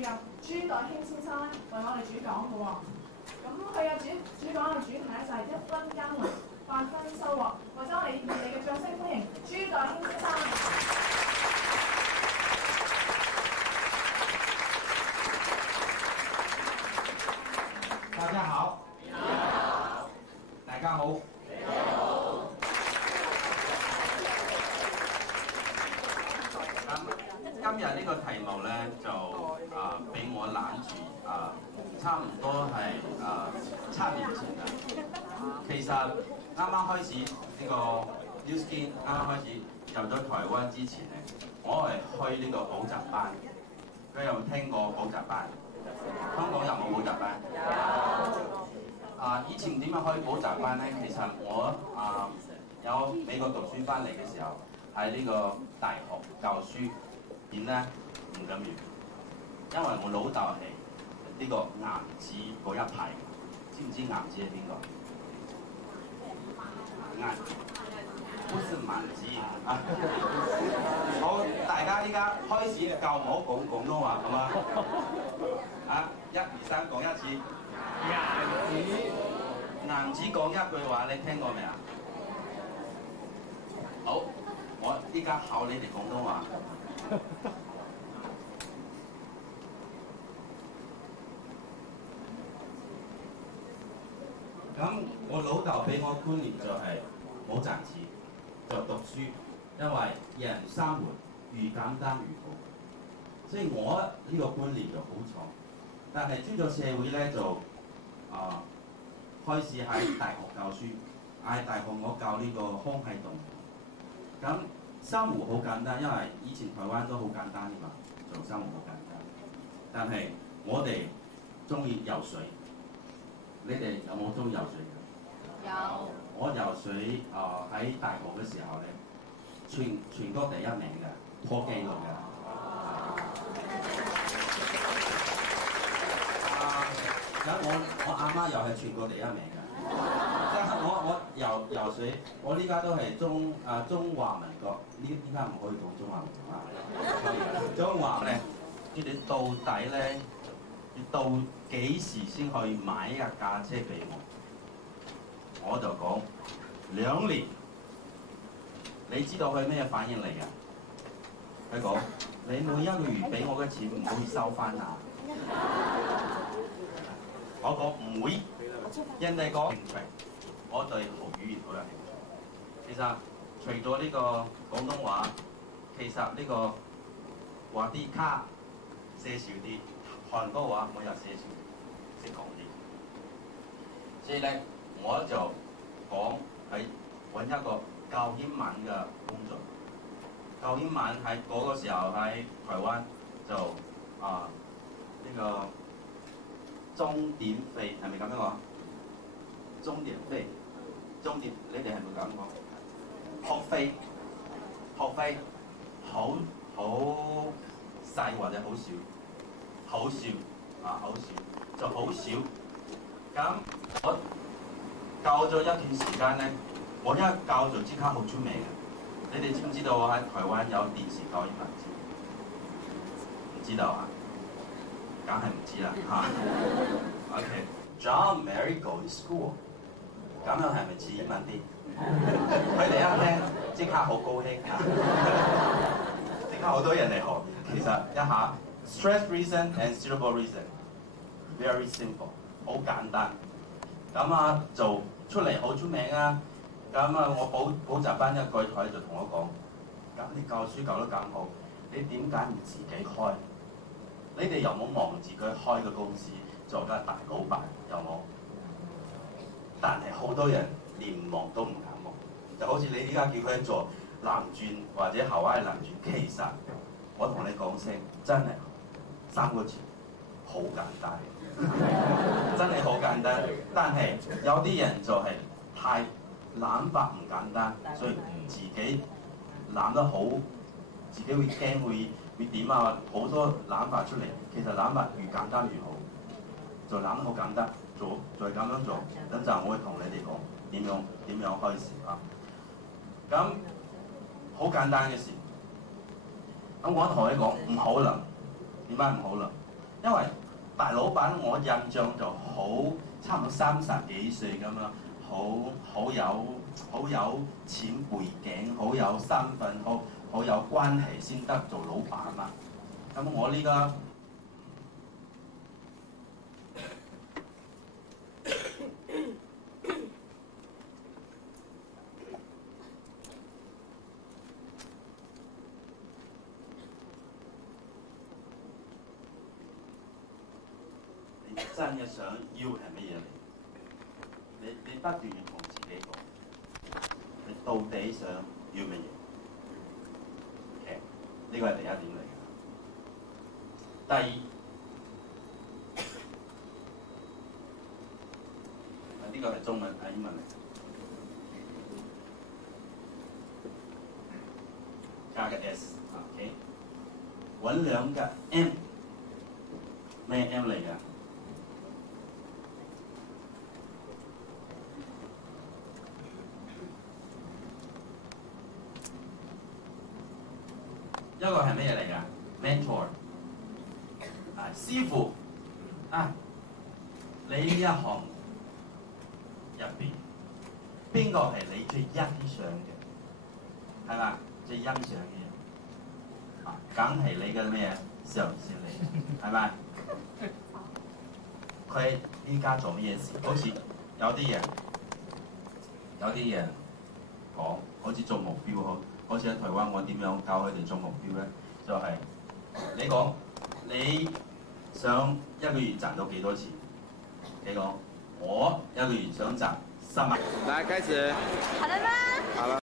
任朱代興先生為我哋主講嘅喎。咁佢嘅主講嘅主題咧就係一分耕耘8分收穫，或者我哋熱烈嘅掌聲歡迎朱代興先生。大家好，你好，大家好，你好。今日呢個題目咧就俾我攬住差唔多係7年前啦。其實啱啱開始呢個 New Skin 啱啱開始入咗台灣之前咧，我係去呢個補習班。佢有冇聽過補習班？香港有冇補習班？有。以前點樣可以補習班咧？其實我有美國讀書翻嚟嘅時候，喺呢個大學教書，點咧唔敢完，因為我老豆係呢個顏子嗰一派，知唔知顏子係邊個？顏，不是蠻子啊！好，大家依家開始教我講廣東話，好嗎？1、2、3講一次。顏子講一句話，你聽過未啊？好，我依家考你哋廣東話。咁我老豆俾我觀念就係冇賺錢，就讀書，因為人生活越簡單越好。所以我呢個觀念就好重。但係出咗社會咧就開始喺大學教書，喺大學我教呢個空氣動物。咁生活好簡單，因為以前台灣都好簡單㗎嘛，做生活好簡單。但係我哋中意游水，你哋有冇中意游水嘅？有。我游水喺大學嘅時候咧，全國第1名嘅，破紀錄嘅。我阿媽又係全國第1名嘅，即係我游水，我呢家都係中華民國，呢家唔可以講中華民國啊，中華咧，你哋到底咧，要到幾時先可以買一架車俾我？我就講2年，你知道佢咩反應嚟嘅？佢講你每一個月俾我嘅錢唔可以收翻啊！我講唔會，人哋講興趣，我對學語言好有興趣。其實除咗呢個廣東話，其實呢個話啲卡寫少啲，韓國話我又寫少啲，識講啲。所以咧，我就講喺揾一個教英文嘅工作。教英文喺嗰個時候喺台灣就呢個。鐘點費係咪咁樣講？鐘點費，你哋係咪咁講？學費好細或者好少，好少，就好少。咁我教咗一段時間咧，我一教就即刻好出名嘅。你哋知唔知道我喺台灣有電視教英文？唔知道啊？梗係唔知啦嚇。OK，John Mary go to school， 咁樣係咪似英文啲？佢哋一聽即刻好高興嚇，即刻好多人嚟學。其實一下 stress reason and syllable reason，very simple， 好簡單。咁做出嚟好出名啊！咁我補習班一個台就同我講：咁你教書教得咁好，你點解唔自己開？你哋有冇望自己開個公司做間大老闆？有冇？但係好多人連望都唔敢望，就好似你依家叫佢做南轉或者後灣南轉，其實我同你講聲真係3個字，好簡單，真係好簡單。但係有啲人就係太諗法唔簡單，所以自己諗得好，自己會驚會點啊？好多諗法出嚟，其實諗法越簡單越好，就諗得好簡單，再咁樣做。等陣我會同你哋講點樣開始啊！咁好簡單嘅事，咁我同你講唔可能，點解唔可能？因為大老闆我印象就好差唔多30幾歲咁樣，好有錢背景，好有身份，好有關係先得做老闆嘛。咁我呢個你真嘅想要係乜嘢嚟？你不斷要同自己講，你到底想要乜嘢？呢個係第一點嚟嘅。第二，呢個係中文，係英文嚟。加個 S，OK，揾兩個 M， 咩 M 嚟㗎？一個係咩嚟㗎 ？Mentor 師傅你呢一行入邊邊個係你最欣賞嘅？係嘛？最欣賞嘅人梗係你嘅咩上司嚟，係咪？佢依家做乜嘢事？好似有啲人講，好似做目標好似喺台灣，我點樣教佢哋做目標咧？就係、你講你想一個月賺到幾多錢？你講我一個月想賺3萬。來開始。好的嗎？好了。